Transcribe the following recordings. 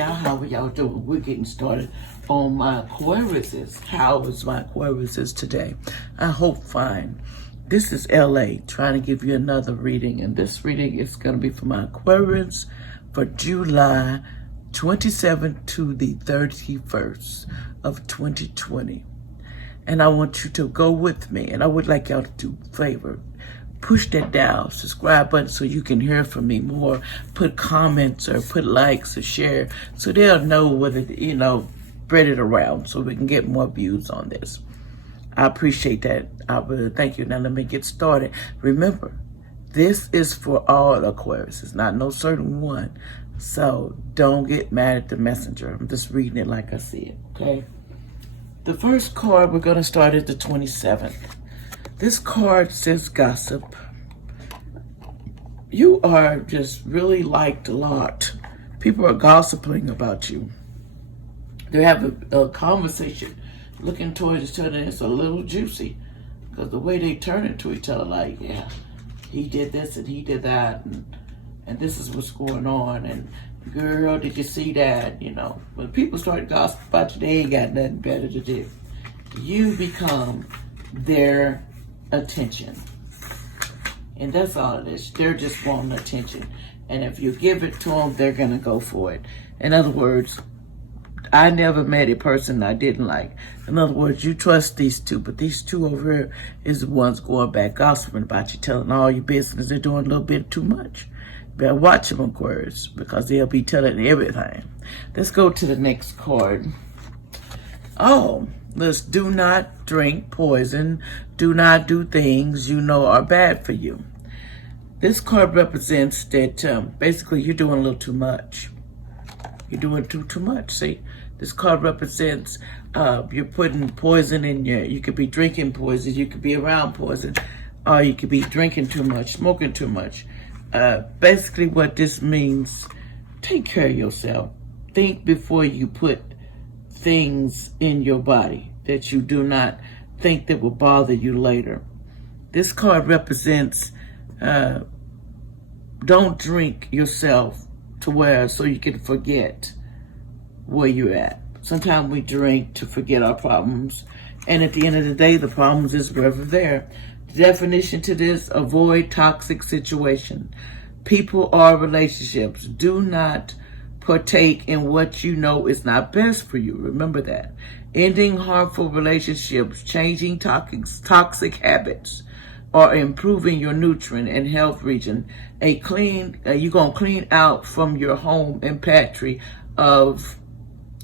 y'all. How are y'all doing? We're getting started on my Aquariuses. How is my Aquariuses today? I hope fine. This is LA trying to give you another reading, and this reading is going to be for my Aquarius for July 27th to the 31st of 2020. And I want you to go with me, and I would like y'all to do a favor. Push that down, subscribe button so you can hear from me more. Put comments or put likes or share so they'll know whether, spread it around so we can get more views on this. I appreciate that. I really thank you. Now let me get started. Remember, this is for all Aquarius. It's not no certain one. So don't get mad at the messenger. I'm just reading it like I see it, okay? The first card we're going to start at the 27th. This card says gossip. You are just really liked a lot. People are gossiping about you. They have a conversation looking towards each other, and it's a little juicy because the way they turn it to each other, like, yeah, he did this and he did that, and this is what's going on, and girl, did you see that? When people start gossiping about you, they ain't got nothing better to do. You become their attention. And that's all it is. They're just wanting attention. And if you give it to them, they're going to go for it. In other words, I never met a person I didn't like. In other words, you trust these two, but these two over here is the ones going back gossiping about you, telling all your business. They're doing a little bit too much. Better watch them, Aquarius, because they'll be telling everything. Let's go to the next card. Oh, let's do not drink poison. Do not do things you know are bad for you. This card represents that basically you're doing a little too much. You're doing too much. See, this card represents you're putting poison in you could be drinking poison, you could be around poison, or you could be drinking too much, smoking too much. Basically what this means, take care of yourself. Think before you put things in your body that you do not think that will bother you later. This card represents don't drink yourself to where so you can forget where you're at. Sometimes we drink to forget our problems, and at the end of the day, the problems is wherever there. The definition to this: avoid toxic situation. People or relationships. Do not partake in what you know is not best for you. Remember that. Ending harmful relationships, changing toxic habits, or improving your nutrient and health region. You're going to clean out from your home and pantry of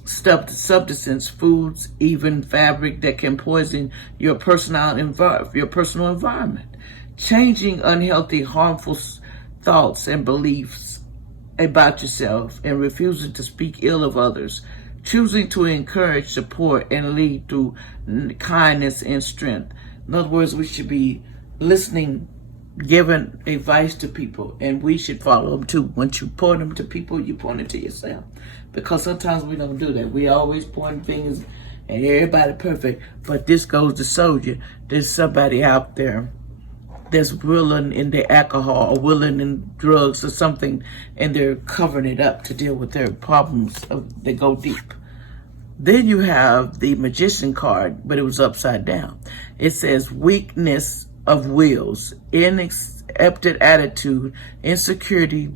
substance, foods, even fabric that can poison your personal environment. Changing unhealthy, harmful thoughts and beliefs about yourself and refusing to speak ill of others. Choosing to encourage, support, and lead through kindness and strength. In other words, we should be listening, giving advice to people, and we should follow them too. Once you point them to people, you point it to yourself. Because sometimes we don't do that. We always point fingers and everybody perfect. But this goes to show you there's somebody out there that's willing in their alcohol or willing in drugs or something, and they're covering it up to deal with their problems. They go deep. Then you have the Magician card, but it was upside down. It says weakness of wills, inaccepted attitude, insecurity,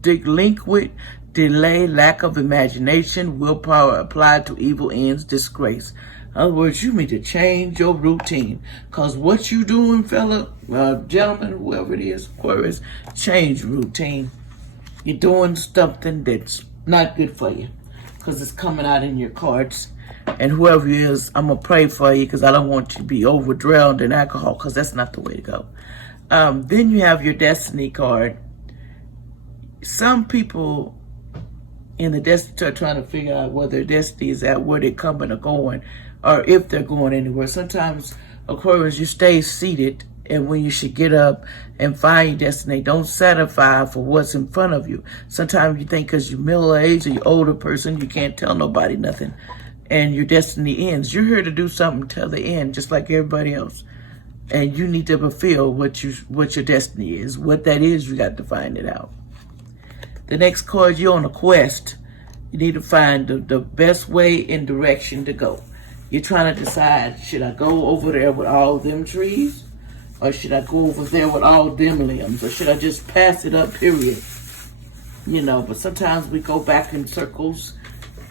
delinquent, delay, lack of imagination, willpower applied to evil ends, disgrace. In other words, you need to change your routine. Because what you doing, fella, gentlemen, whoever it is, Aquarius, change routine. You're doing something that's not good for you. Because it's coming out in your cards. And whoever it is, I'm going to pray for you because I don't want you to be overdrowned in alcohol, because that's not the way to go. Then you have your Destiny card. Some people in the destiny are trying to figure out where their destiny is at, where they're coming or going, or if they're going anywhere. Sometimes, Aquarius, you stay seated, and when you should get up and find your destiny, don't satisfy for what's in front of you. Sometimes you think because you're middle-aged or you're older person, you can't tell nobody nothing, and your destiny ends. You're here to do something till the end, just like everybody else. And you need to fulfill what your destiny is. What that is, you got to find it out. The next card, you're on a quest. You need to find the best way and direction to go. You're trying to decide, should I go over there with all them trees? Or should I go over there with all them limbs? Or should I just pass it up, period? You know, but sometimes we go back in circles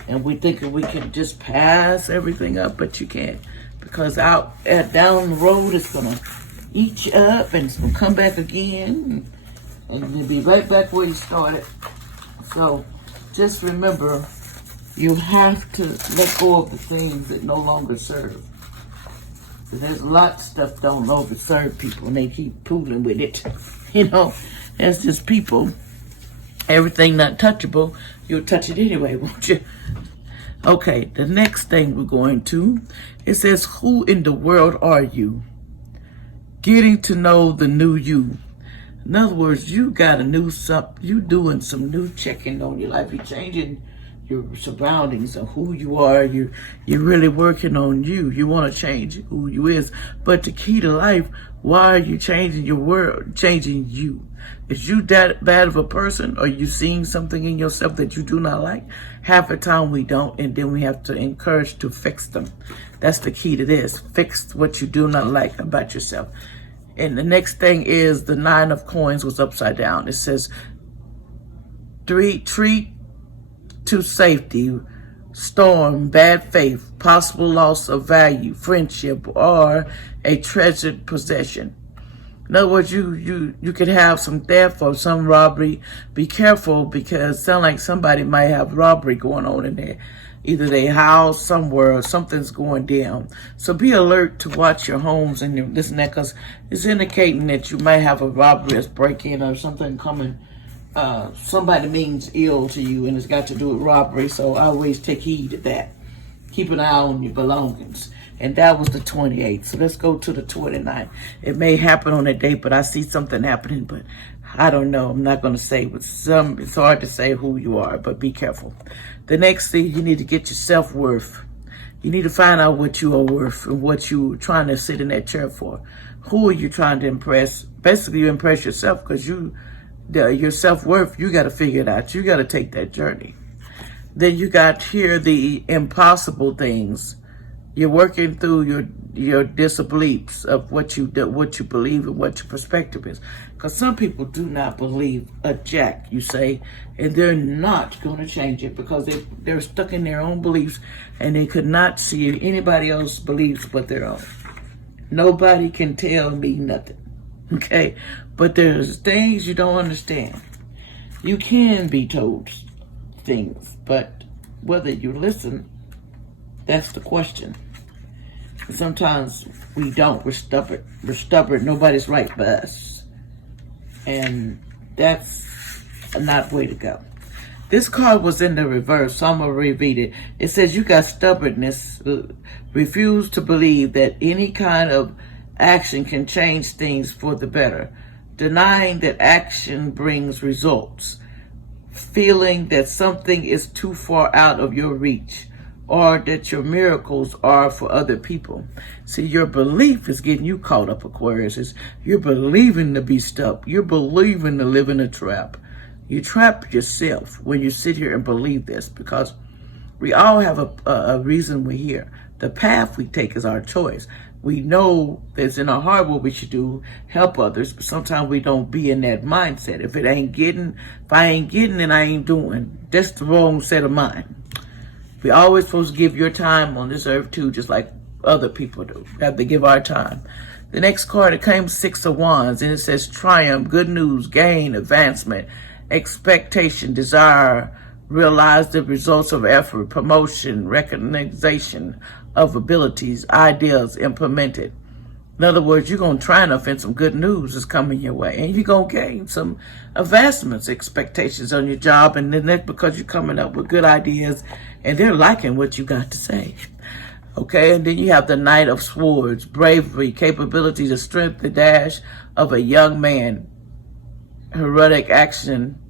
and we think we can just pass everything up, but you can't. Because down the road, it's going to eat you up and it's going to come back again. And you'll be right back where you started. So just remember, you have to let go of the things that no longer serve. There's a lot of stuff don't longer serve people and they keep fooling with it. You know, that's just people. Everything not touchable, you'll touch it anyway, won't you? Okay, the next thing we're going to, it says, who in the world are you? Getting to know the new you. In other words, you got you doing some new checking on your life. You're changing your surroundings of who you are. You're really working on you. You want to change who you is. But the key to life, why are you changing your world, changing you? Is you that bad of a person? Are you seeing something in yourself that you do not like? Half the time we don't, and then we have to encourage to fix them. That's the key to this. Fix what you do not like about yourself. And the next thing is the 9 of coins was upside down. It says, treat to safety, storm, bad faith, possible loss of value, friendship, or a treasured possession. In other words, you could have some theft or some robbery. Be careful, because it sounds like somebody might have robbery going on in there. Either they house somewhere or something's going down. So be alert to watch your homes and this and that, because it's indicating that you might have a robbery, break-in or something coming. Somebody means ill to you and it's got to do with robbery. So always take heed of that. Keep an eye on your belongings. And that was the 28th. So let's go to the 29th. It may happen on that day, but I see something happening, but I don't know. I'm not going to say. It's hard to say who you are, but be careful. The next thing, you need to get your self-worth. You need to find out what you are worth and what you're trying to sit in that chair for. Who are you trying to impress? Basically, you impress yourself, because your self-worth, you got to figure it out. You got to take that journey. Then you got here the impossible things. You're working through your disbeliefs of what you believe and what your perspective is. Because some people do not believe a jack, you say, and they're not going to change it because they're stuck in their own beliefs and they could not see anybody else's beliefs but their own. Nobody can tell me nothing, okay? But there's things you don't understand. You can be told things, but whether you listen, that's the question. Sometimes we don't. We're stubborn. Nobody's right but us. And that's not the way to go. This card was in the reverse, so I'm going to reread it. It says you got stubbornness, refuse to believe that any kind of action can change things for the better, denying that action brings results, feeling that something is too far out of your reach, or that your miracles are for other people. See, your belief is getting you caught up, Aquarius. You're believing to be stuck. You're believing to live in a trap. You trap yourself when you sit here and believe this, because we all have a reason we're here. The path we take is our choice. We know that's in our heart what we should do, help others, but sometimes we don't be in that mindset. If I ain't getting, then I ain't doing. That's the wrong set of mind. We always supposed to give your time on this earth too, just like other people do. We have to give our time. The next card, it came 6 of Wands, and it says triumph, good news, gain, advancement, expectation, desire, realize the results of effort, promotion, recognition of abilities, ideas implemented. In other words, you're going to triumph and some good news is coming your way. And you're going to gain some advancements, expectations on your job. And then that's because you're coming up with good ideas and they're liking what you got to say. Okay, and then you have the Knight of Swords, bravery, capability, the strength, the dash of a young man, heroic action,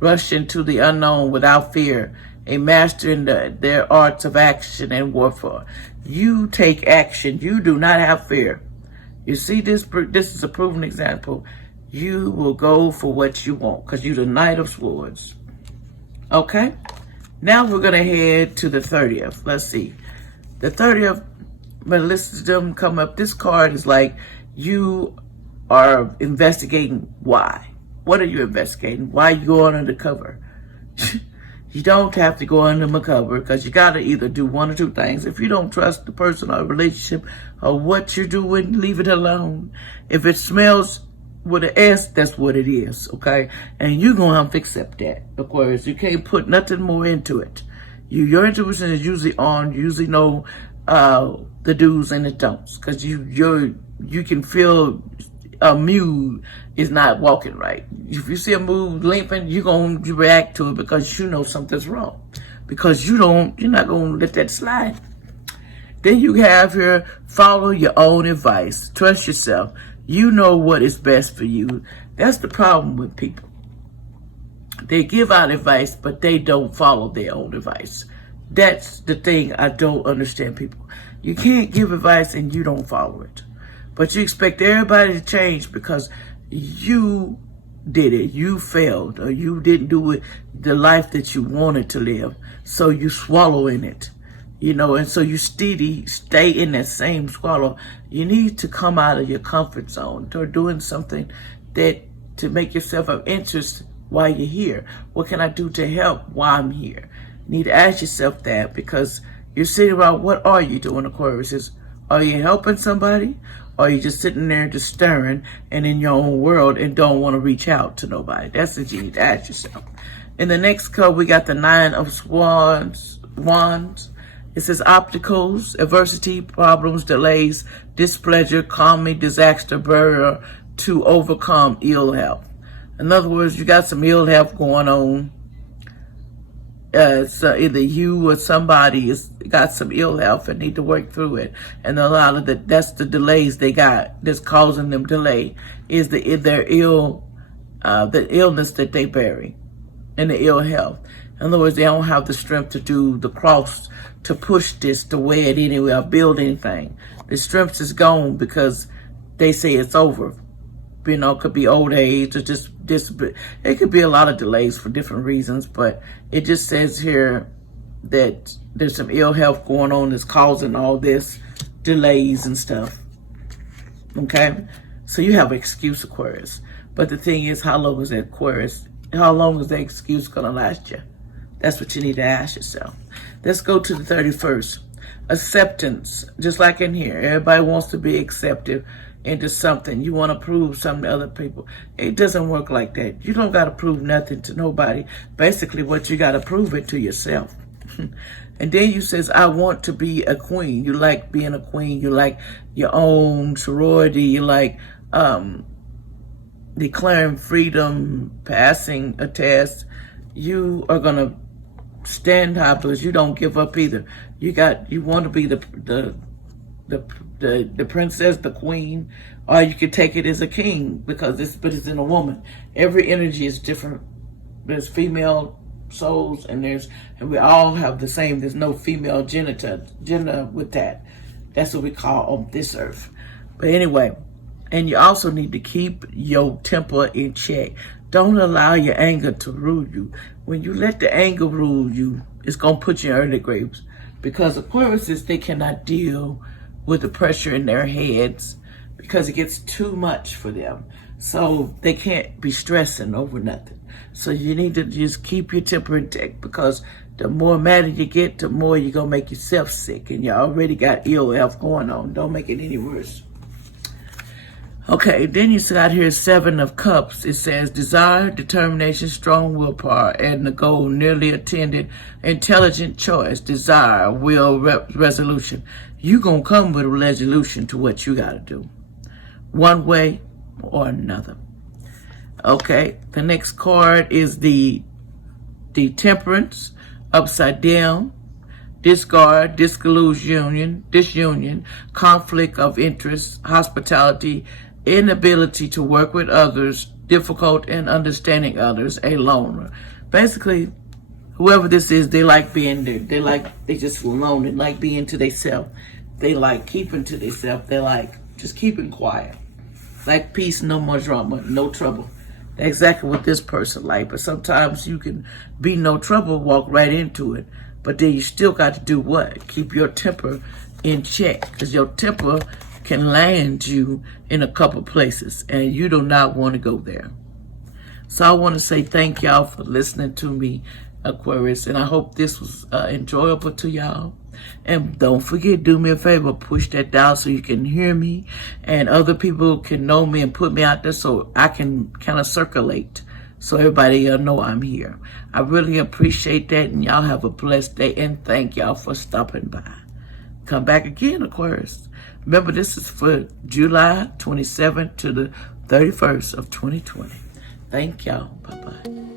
rush into the unknown without fear, a master in their arts of action and warfare. You take action. You do not have fear. You see, this is a proven example. You will go for what you want because you're the Knight of Swords. Okay? Now we're going to head to the 30th. Let's see. The 30th, when listen to them come up, this card is like you are investigating why. What are you investigating? Why you going undercover? You don't have to go undercover because you got to either do one or two things. If you don't trust the person or relationship or what you're doing, leave it alone. If it smells with an S, that's what it is, okay? And you're going to have to accept that, Aquarius. You can't put nothing more into it. Your intuition is usually on. You usually know the do's and the don'ts because you can feel a mood is not walking right. If you see a mood limping, you're going to react to it because you know something's wrong. Because you're not going to let that slide. Then you have here, follow your own advice. Trust yourself. You know what is best for you. That's the problem with people. They give out advice, but they don't follow their own advice. That's the thing I don't understand people. You can't give advice and you don't follow it. But you expect everybody to change because you did it. You failed or you didn't do it the life that you wanted to live. So you swallow in it, and so you stay in that same swallow. You need to come out of your comfort zone or doing something to make yourself of interest while you're here. What can I do to help while I'm here? You need to ask yourself that because you're sitting around, what are you doing, Aquarius? Are you helping somebody? Or are you just sitting there just staring and in your own world and don't want to reach out to nobody? That's what you need to ask yourself. In the next card, we got the 9 of Wands. It says obstacles, adversity, problems, delays, displeasure, calming, disaster, barrier to overcome ill health. In other words, you got some ill health going on. So either you or somebody has got some ill health and need to work through it. And a lot of that's the delays they got that's causing them delay is the illness that they bury and the ill health. In other words, they don't have the strength to do the cross, to push this, to wear it anyway, or build anything. The strength is gone because they say it's over. It could be old age or just it could be a lot of delays for different reasons, but it just says here that there's some ill health going on that's causing all this delays and stuff. Okay? So you have an excuse, Aquarius. But the thing is, how long is that Aquarius? How long is that excuse going to last you? That's what you need to ask yourself. Let's go to the 31st. Acceptance, just like in here. Everybody wants to be accepted into something. You want to prove something to other people. It doesn't work like that. You don't got to prove nothing to nobody. Basically, what you got to prove it to yourself. And then you says, I want to be a queen. You like being a queen. You like your own sorority. You like declaring freedom, passing a test. You are going to stand high because you don't give up either. You want to be the princess, the queen, or you could take it as a king because it's in a woman. Every energy is different. There's female souls and we all have the same. There's no female gender with that. That's what we call on this earth. But anyway, and you also need to keep your temper in check. Don't allow your anger to rule you. When you let the anger rule you, it's going to put you in early graves. Because Aquariuses, they cannot deal with the pressure in their heads because it gets too much for them. So they can't be stressing over nothing. So you need to just keep your temper in check because the more mad you get, the more you're going to make yourself sick. And you already got ill health going on. Don't make it any worse. Okay, then you got here 7 of Cups. It says desire, determination, strong willpower, and the goal nearly attended, intelligent choice, desire, will, resolution. You're going to come with a resolution to what you got to do. One way or another. Okay, the next card is the Temperance, upside down, discard, disunion, conflict of interest, hospitality, inability to work with others, difficult in understanding others, a loner. Basically, whoever this is, they like being there. They just feel lonely, like being to themselves. They like keeping to themselves. They like just keeping quiet. Like peace, no more drama, no trouble. exactly what this person like. But sometimes you can be no trouble, walk right into it. But then you still got to do what? Keep your temper in check, because your temper can land you in a couple places, and you do not want to go there. So I want to say thank y'all for listening to me, Aquarius, and I hope this was enjoyable to y'all. And don't forget, do me a favor, push that dial so you can hear me and other people can know me and put me out there so I can kind of circulate so everybody know I'm here. I really appreciate that, and y'all have a blessed day, and thank y'all for stopping by. Come back again, Aquarius. Remember, this is for July 27th to the 31st of 2020. Thank y'all. Bye-bye.